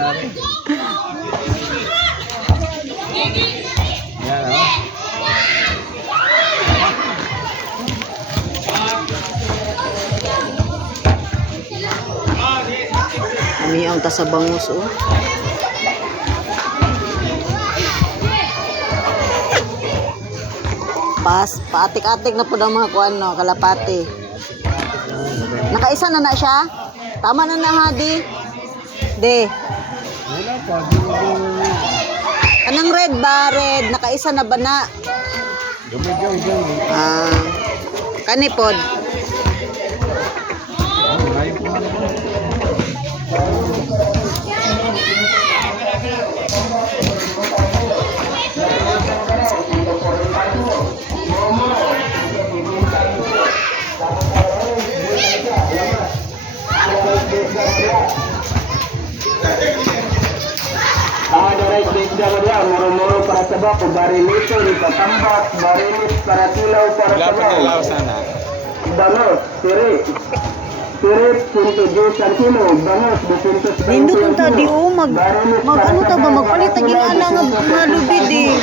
Yan, oh. Kami ang tasabangus, oh. Paatik-atik na po ng mga kuan, no, kalapati. Nakaisa na na siya? Tama na na, Hadi? De. Wala pa. Anong red ba? Red. Nakaisa na ba na? Gamay. Kanipod. Layo pa naman. Moro-moro para sa bako, barilito, itatambak, barilis para silaw para sa bako. Sana. Banos, sirit. Sirit, 110 ang kilo. Banos, 200 Nindot ang tadi, oh. Mag ano ta ba? Magpalit ang ginana nga lubid, eh.